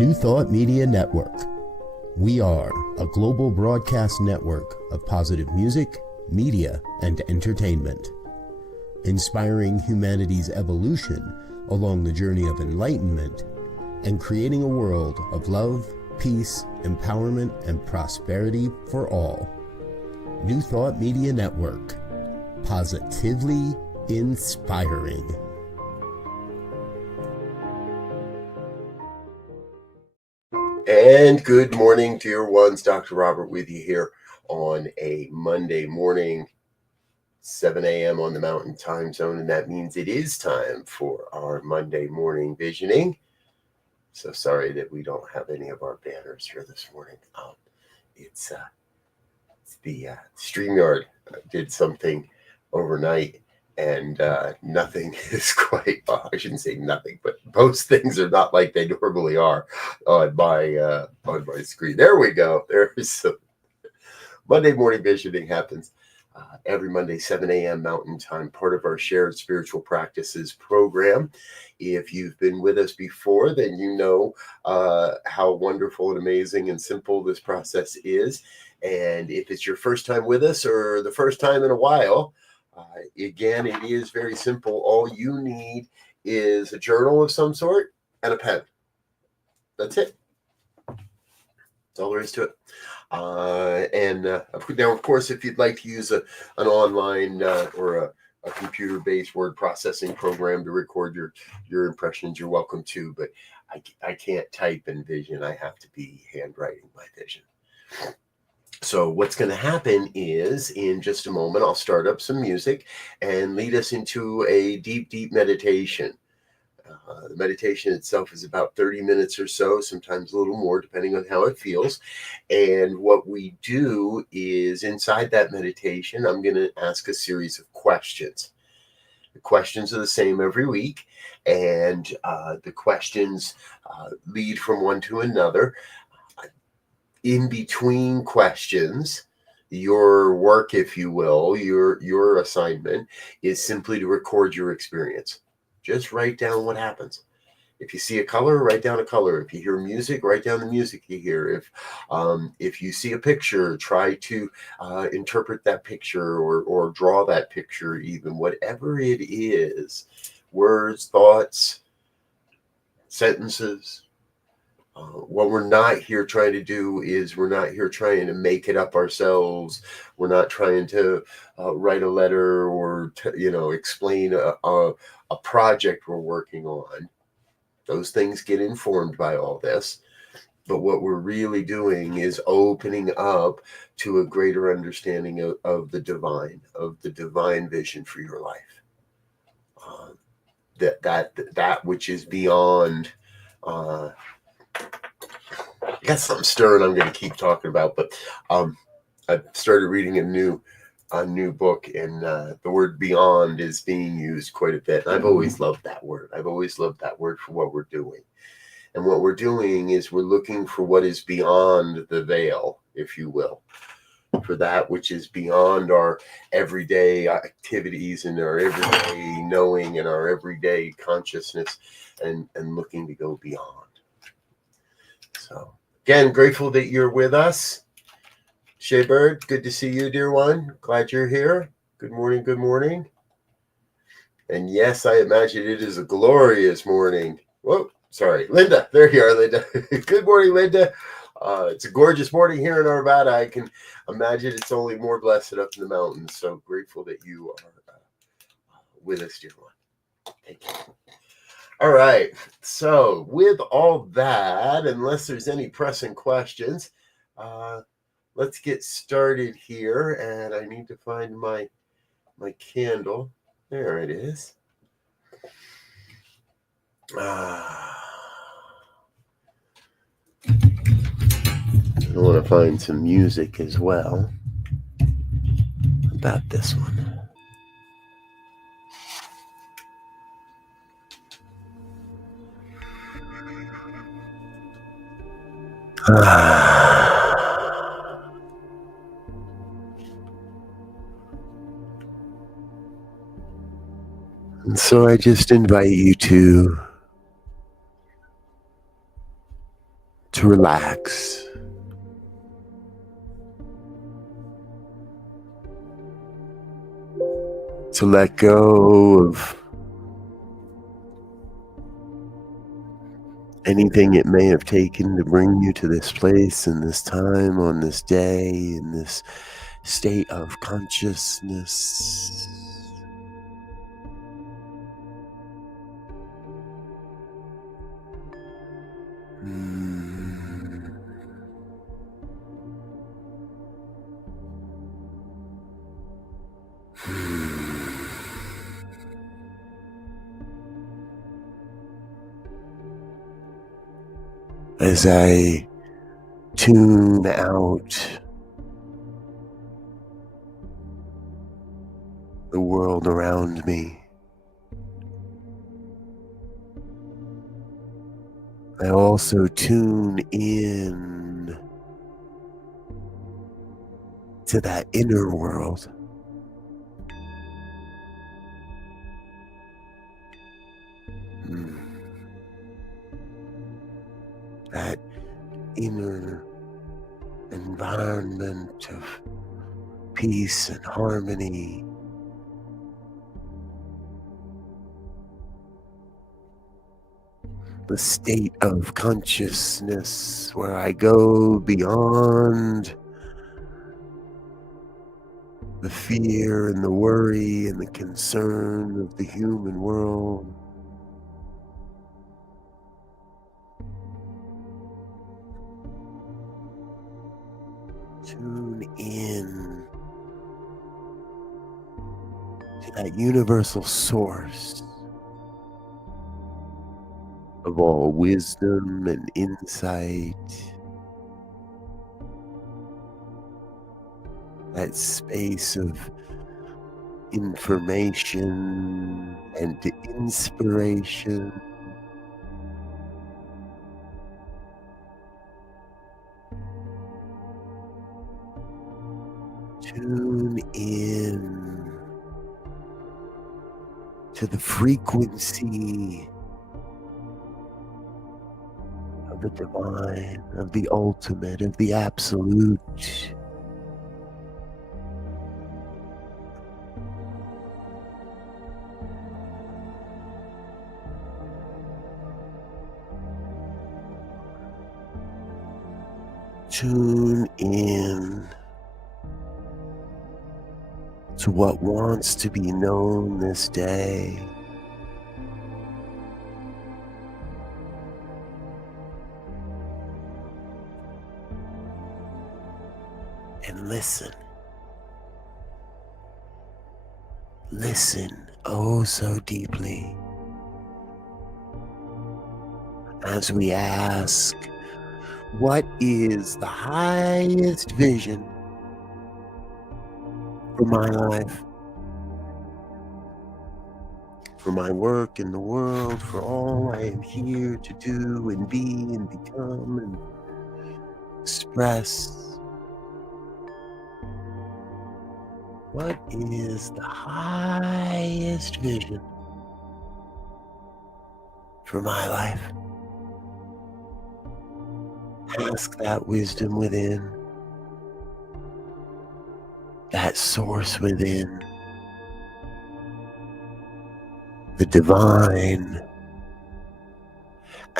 New Thought Media Network. We are a global broadcast network of positive music, media, and entertainment, inspiring humanity's evolution along the journey of enlightenment and creating a world of love, peace, empowerment, and prosperity for all. New Thought Media Network. Positively inspiring. And good morning, dear ones. Dr. Robert with you here on a Monday morning, 7 a.m. on the Mountain Time Zone. And that means it is time for our Monday morning visioning. So sorry that we don't have any of our banners here this morning. It's the StreamYard did something overnight. And nothing is quite, well, I shouldn't say nothing, but most things are not like they normally are on my screen. There we go. There's some Monday morning visioning happens every Monday, 7 a.m. Mountain Time, part of our Shared Spiritual Practices program. If you've been with us before, then you know how wonderful and amazing and simple this process is. And if it's your first time with us or the first time in a while, again, it is very simple. All you need is a journal of some sort and a pen. That's it. That's all there is to it. Now, of course, if you'd like to use an online or a computer-based word processing program to record your impressions, you're welcome to. But I can't type in Vision. I have to be handwriting my Vision. So what's going to happen is in just a moment, I'll start up some music and lead us into a deep, deep meditation. The meditation itself is about 30 minutes or so, sometimes a little more, depending on how it feels. And what we do is inside that meditation, I'm going to ask a series of questions. The questions are the same every week, and the questions lead from one to another. In between questions, your work, if you will, your assignment is simply to record your experience. Just write down what happens. If you see a color, write down a color. If you hear music, write down the music you hear. If you see a picture, try to interpret that picture or draw that picture, even whatever it is. Words, thoughts, sentences. What we're not here trying to do is we're not here trying to make it up ourselves. We're not trying to write a letter or explain a project we're working on. Those things get informed by all this. But what we're really doing is opening up to a greater understanding of the divine vision for your life. That which is beyond. I got something stirring I'm going to keep talking about, but I started reading a new book, and the word beyond is being used quite a bit. And I've always loved that word. I've always loved that word for what we're doing. And what we're doing is we're looking for what is beyond the veil, if you will, for that which is beyond our everyday activities and our everyday knowing and our everyday consciousness, and looking to go beyond. So, again, grateful that you're with us. Shea Bird, good to see you, dear one. Glad you're here. Good morning, good morning. And yes, I imagine it is a glorious morning. Whoa, sorry. Linda, there you are, Linda. Good morning, Linda. It's a gorgeous morning here in Arvada. I can imagine it's only more blessed up in the mountains. So grateful that you are with us, dear one. Thank you. All right, so with all that, unless there's any pressing questions, let's get started here. And I need to find my candle. There it is. I want to find some music as well about this one. And so I just invite you to to relax, to let go of anything it may have taken to bring you to this place and this time on this day in this state of consciousness. As I tune out the world around me, I also tune in to that inner world. That inner environment of peace and harmony. The state of consciousness where I go beyond the fear and the worry and the concern of the human world. Tune in to that universal source of all wisdom and insight. That space of information and inspiration. Tune in to the frequency of the divine, of the ultimate, of the absolute. Tune in to what wants to be known this day. And listen. Listen oh so deeply as we ask, what is the highest vision for my life, for my work in the world, for all I am here to do and be and become and express? What is the highest vision for my life? Ask that wisdom within, that source within, the divine.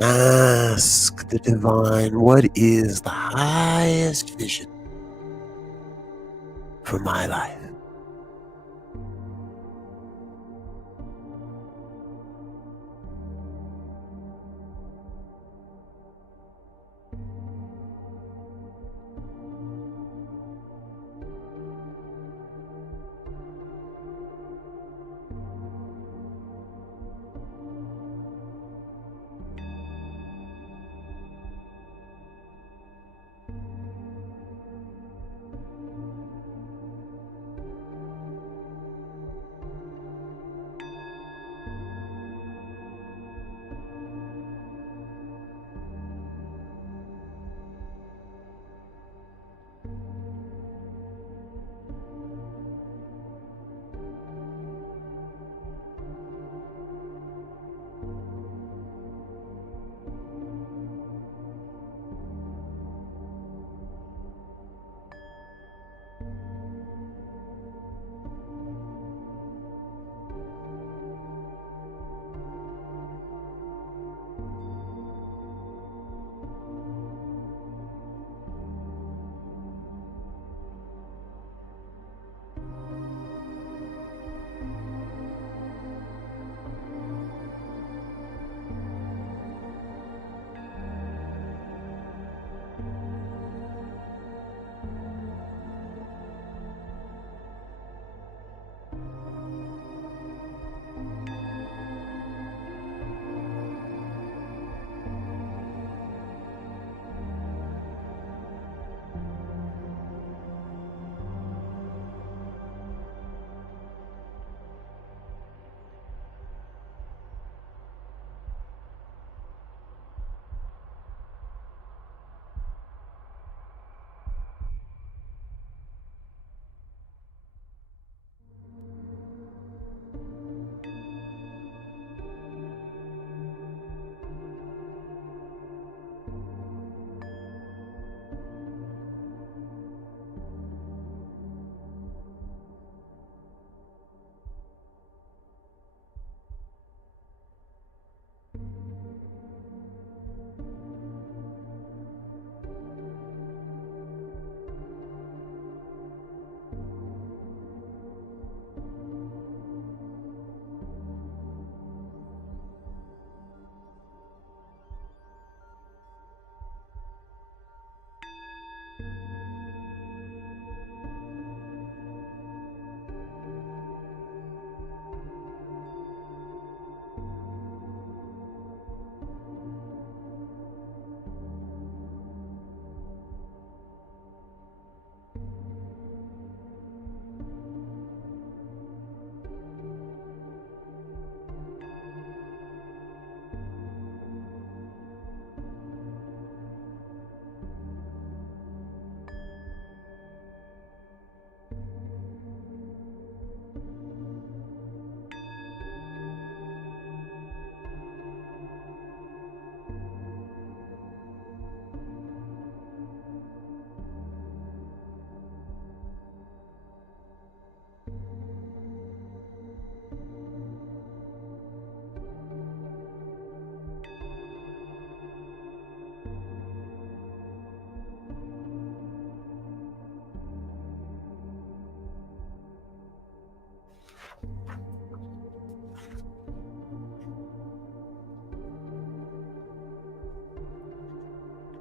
Ask the divine, what is the highest vision for my life?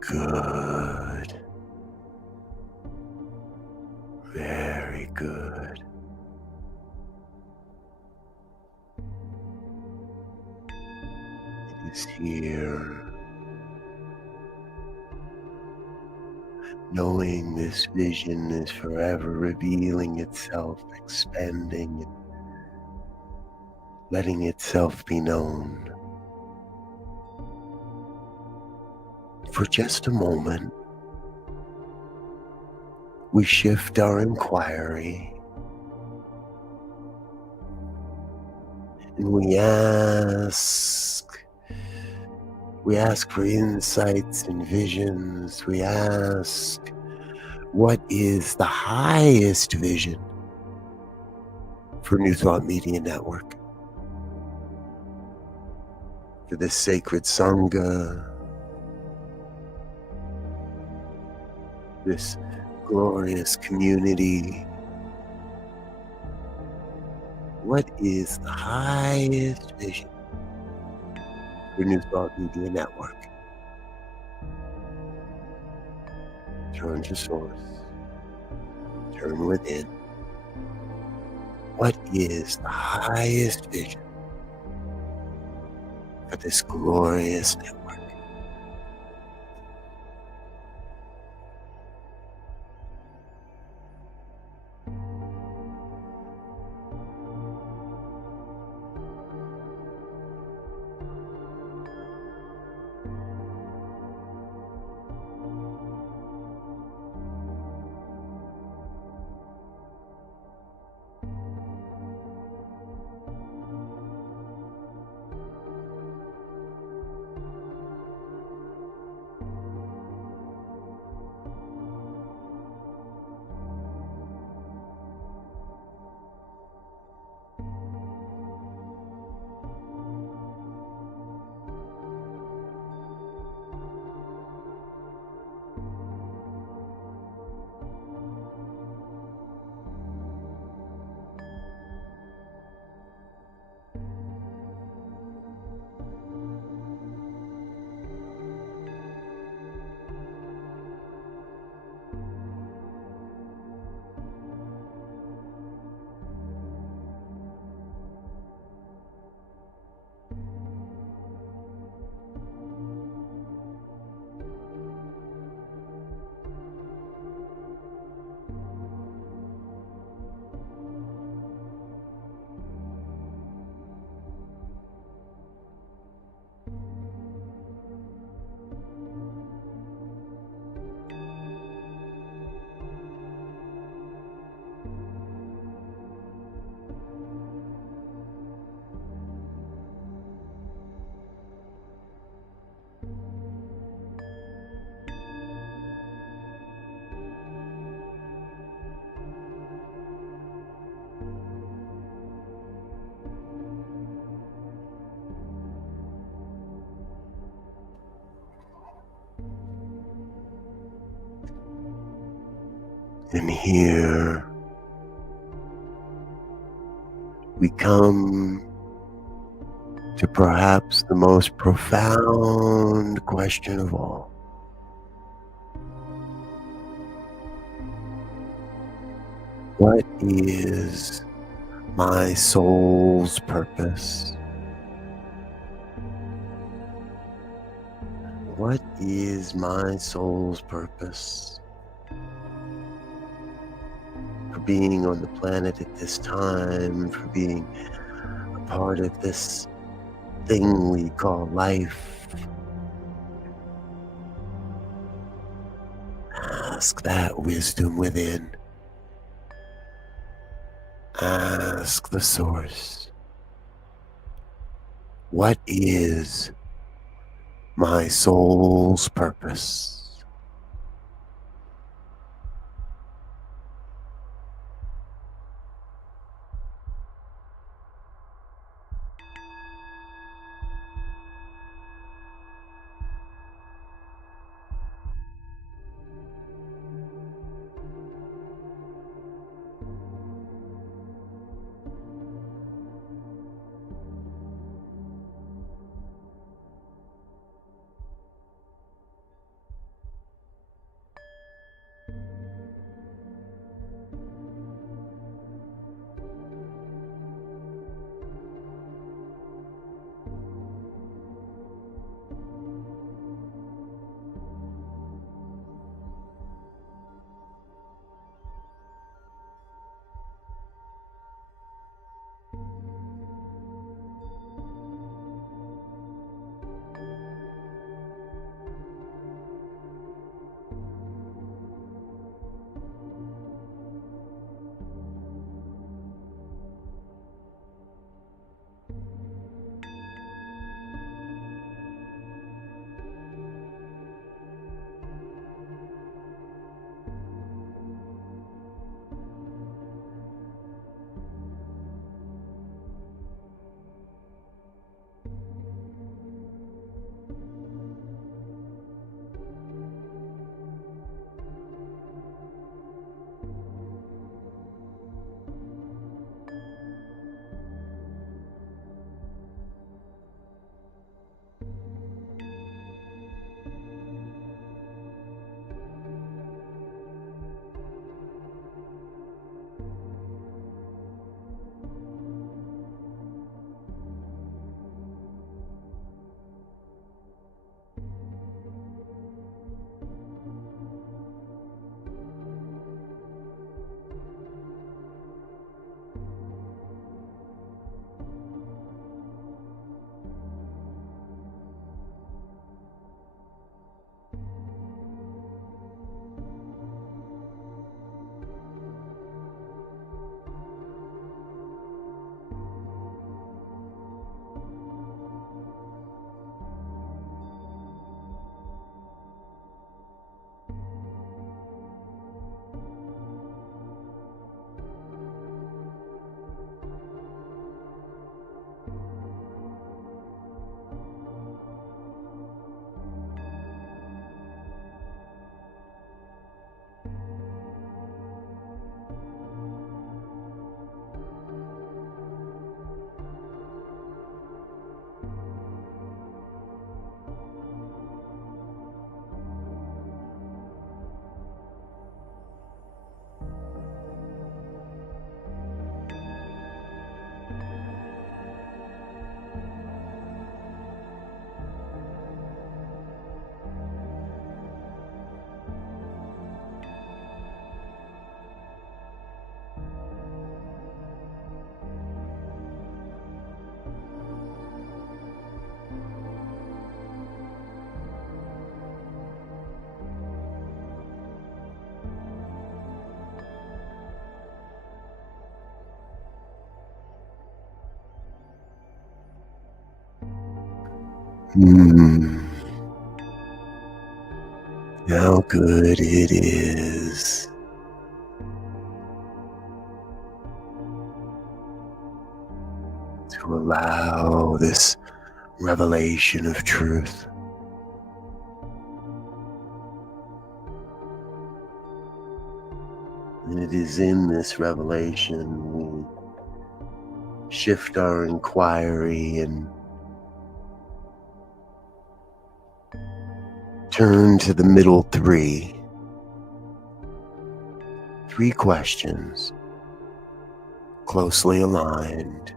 Good. Very good. It is here. Knowing this vision is forever revealing itself, expanding, and letting itself be known. For just a moment, we shift our inquiry and we ask for insights and visions. We ask, what is the highest vision for New Thought Media Network? For this sacred Sangha, this glorious community. What is the highest vision for New Thought Media Network? Turn to source. Turn within. What is the highest vision for this glorious network? And here we come to perhaps the most profound question of all. What is my soul's purpose? What is my soul's purpose for being on the planet at this time, for being a part of this thing we call life? Ask that wisdom within. Ask the source. What is my soul's purpose? How good it is to allow this revelation of truth. And it is in this revelation we shift our inquiry and turn to the middle three. 3 questions, closely aligned,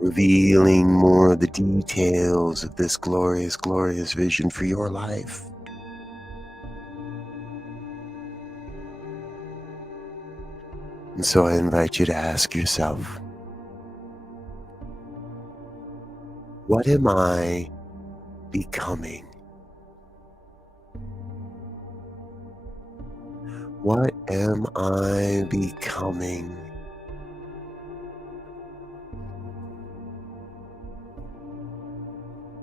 revealing more of the details of this glorious, glorious vision for your life. And so I invite you to ask yourself, what am I becoming? What am I becoming?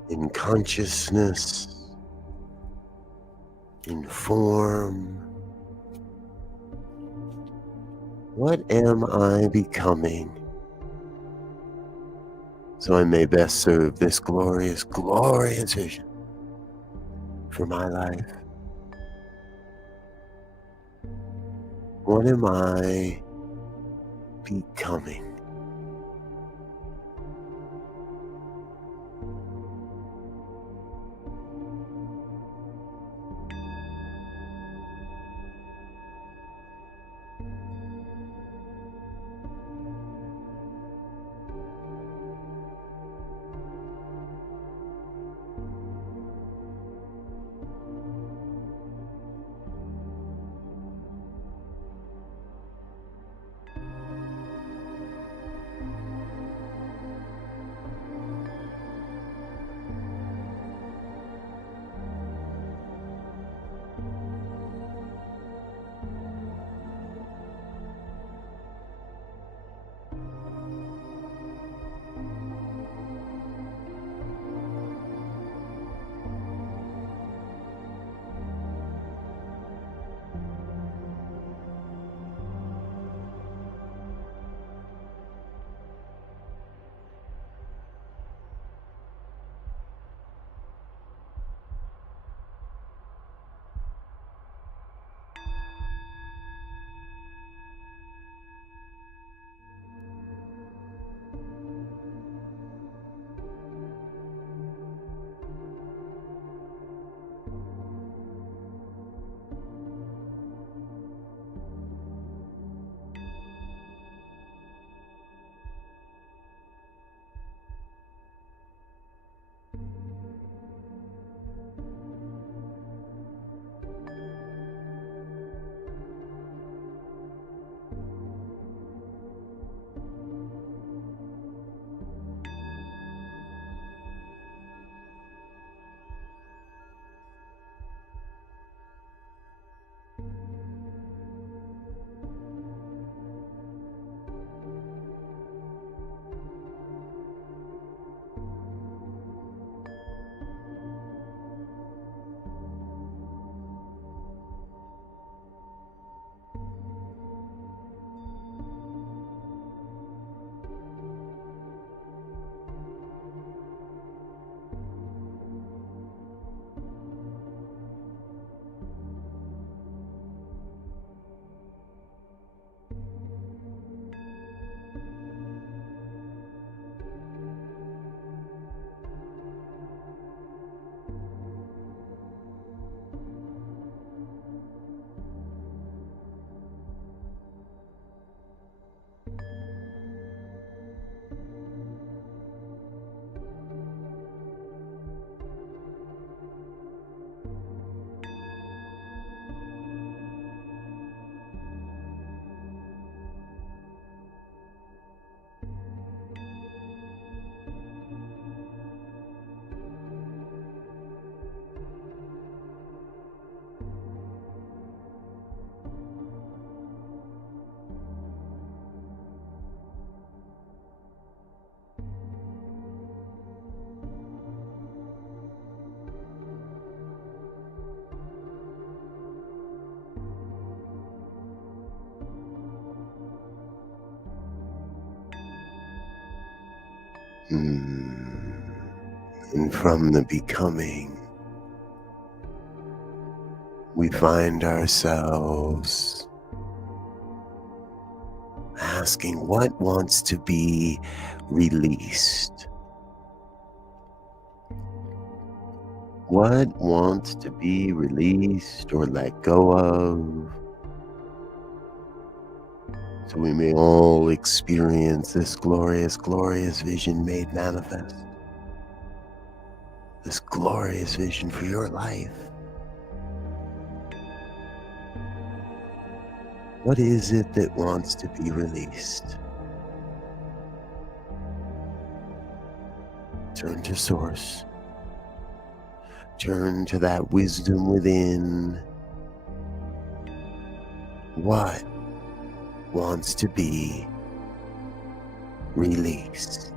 In consciousness, in form. What am I becoming? So I may best serve this glorious, glorious vision for my life. What am I becoming? And from the becoming, we find ourselves asking what wants to be released. What wants to be released or let go of, so we may all experience this glorious, glorious vision made manifest. This glorious vision for your life. What is it that wants to be released? Turn to Source. Turn to that wisdom within. What wants to be released?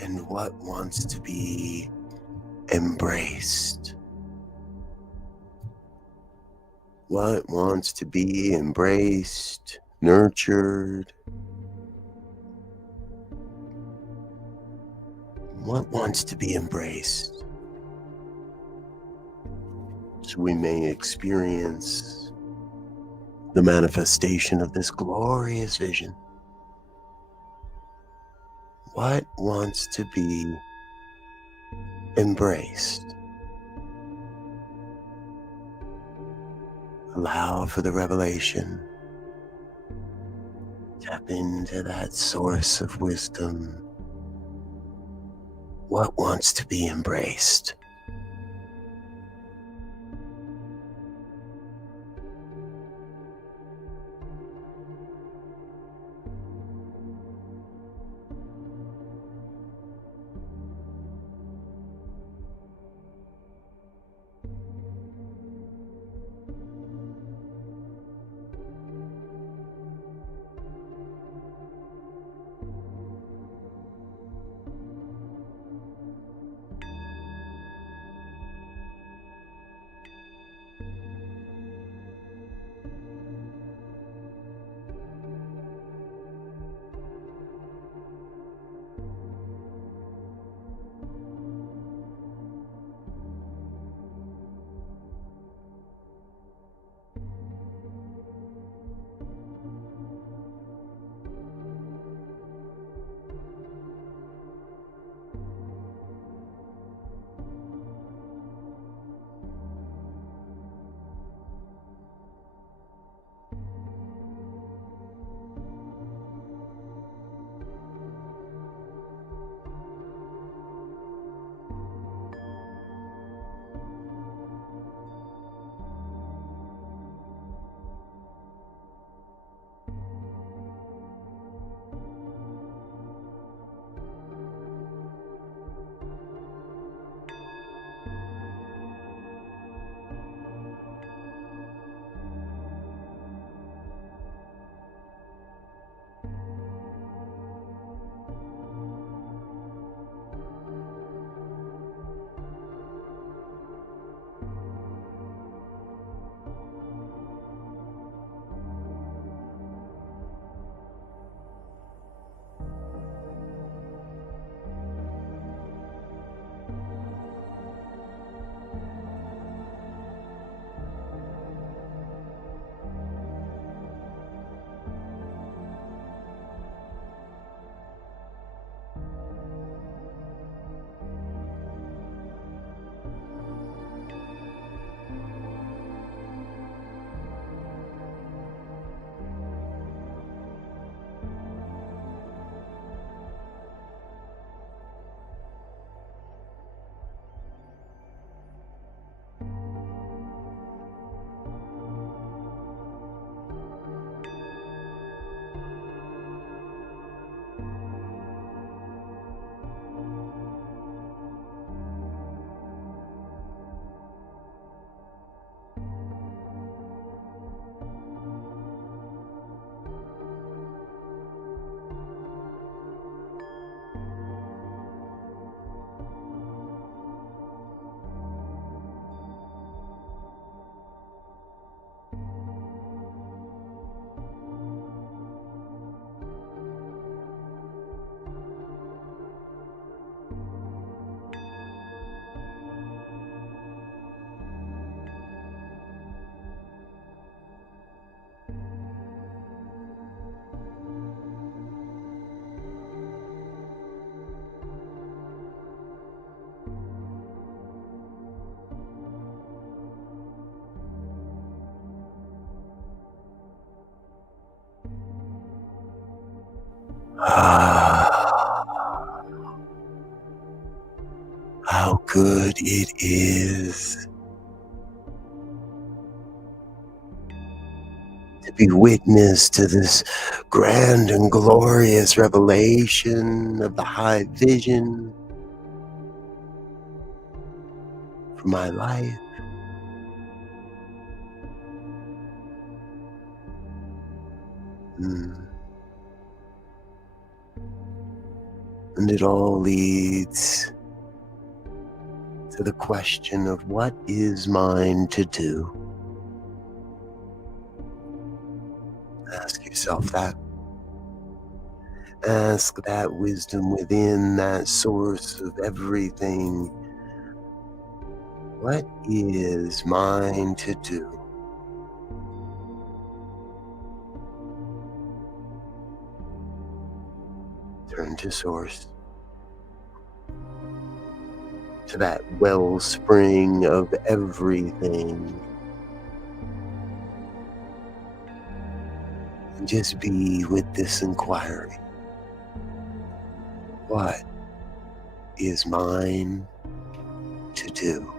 And what wants to be embraced? What wants to be embraced, nurtured? What wants to be embraced? So we may experience the manifestation of this glorious vision. What wants to be embraced? Allow for the revelation to Tap into that source of wisdom. What wants to be embraced? How good it is to be witness to this grand and glorious revelation of the high vision for my life. And it all leads to the question of what is mine to do. Ask yourself that. Ask that wisdom within that source of everything. What is mine to do? Turn to source, to that wellspring of everything. and just be with this inquiry. What is mine to do?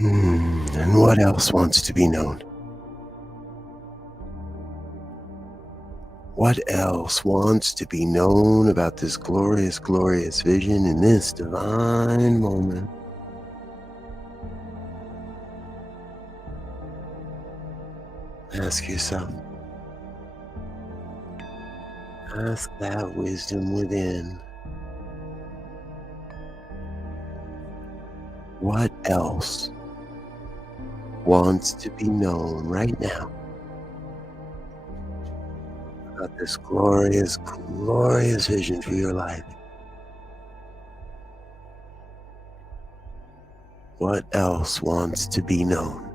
And what else wants to be known? What else wants to be known about this glorious, glorious vision in this divine moment? Ask yourself. Ask that wisdom within. What else wants to be known right now about this glorious, glorious vision for your life? What else wants to be known?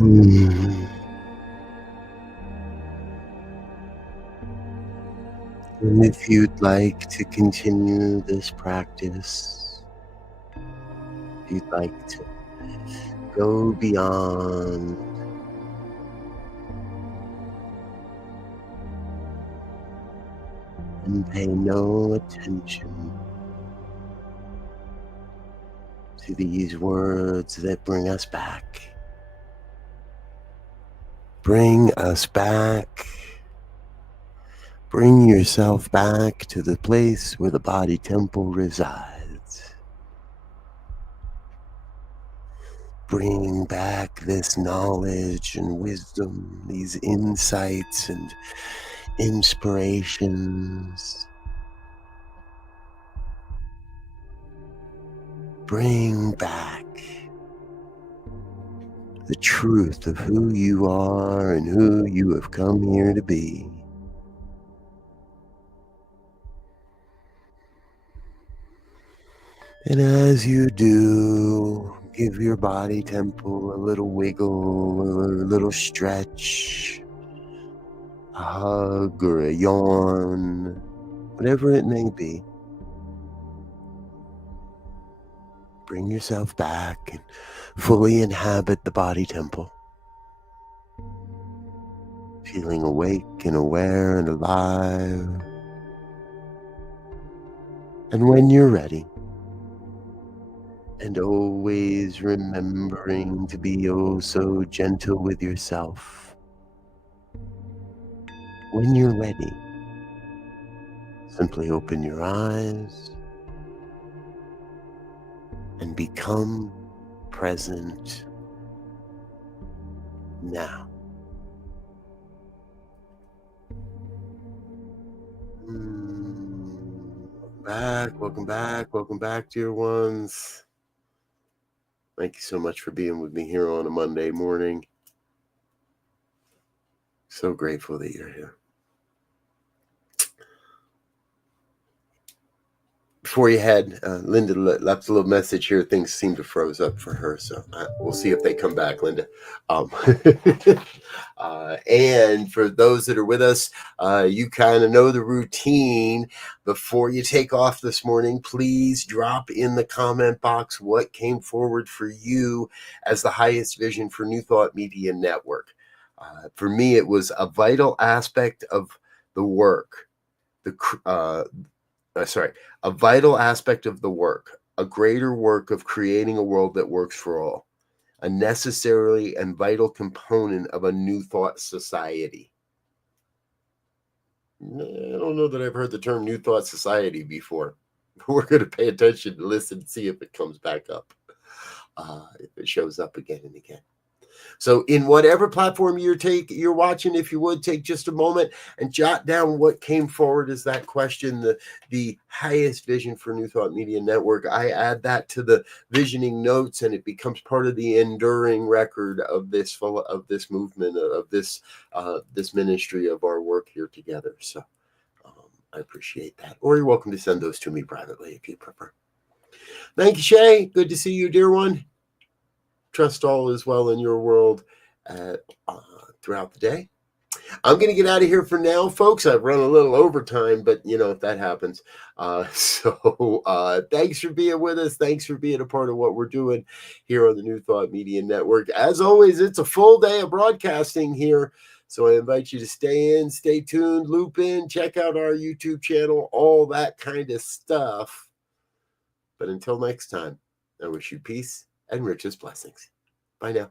Mm. And if you'd like to continue this practice, if you'd like to go beyond, and pay no attention to these words that bring us back. Bring us back. Bring yourself back to the place where the body temple resides. Bring back this knowledge and wisdom, these insights and inspirations. Bring back the truth of who you are and who you have come here to be. And as you do, give your body temple a little wiggle, a little stretch, a hug or a yawn, whatever it may be. Bring yourself back and fully inhabit the body temple. Feeling awake and aware and alive. And when you're ready, and always remembering to be oh so gentle with yourself, when you're ready, simply open your eyes and become present now. Welcome back, dear ones. Thank you so much for being with me here on a Monday morning. So grateful that you're here. Before you head, Linda left a little message here. Things seem to froze up for her, so we'll see if they come back, Linda. And for those that are with us, you kind of know the routine. Before you take off this morning, please drop in the comment box what came forward for you as the highest vision for New Thought Media Network. For me, it was a vital aspect of the work. A vital aspect of the work, a greater work of creating a world that works for all, a necessary and vital component of a new thought society. I don't know that I've heard the term new thought society before. We're going to pay attention to listen and see if it comes back up, if it shows up again and again. So in whatever platform you're watching, if you would take just a moment and jot down what came forward as that question, the highest vision for New Thought Media Network. I add that to the visioning notes, and it becomes part of the enduring record of this movement, of this ministry, of our work here together. So I appreciate that. Or you're welcome to send those to me privately if you prefer. Thank you, Shay. Good to see you, dear one. Trust all is well in your world throughout the day. I'm going to get out of here for now, folks. I've run a little overtime, but if that happens. So thanks for being with us. Thanks for being a part of what we're doing here on the New Thought Media Network. As always, it's a full day of broadcasting here. So I invite you to stay in, stay tuned, loop in, check out our YouTube channel, all that kind of stuff. But until next time, I wish you peace and richest blessings. Bye now.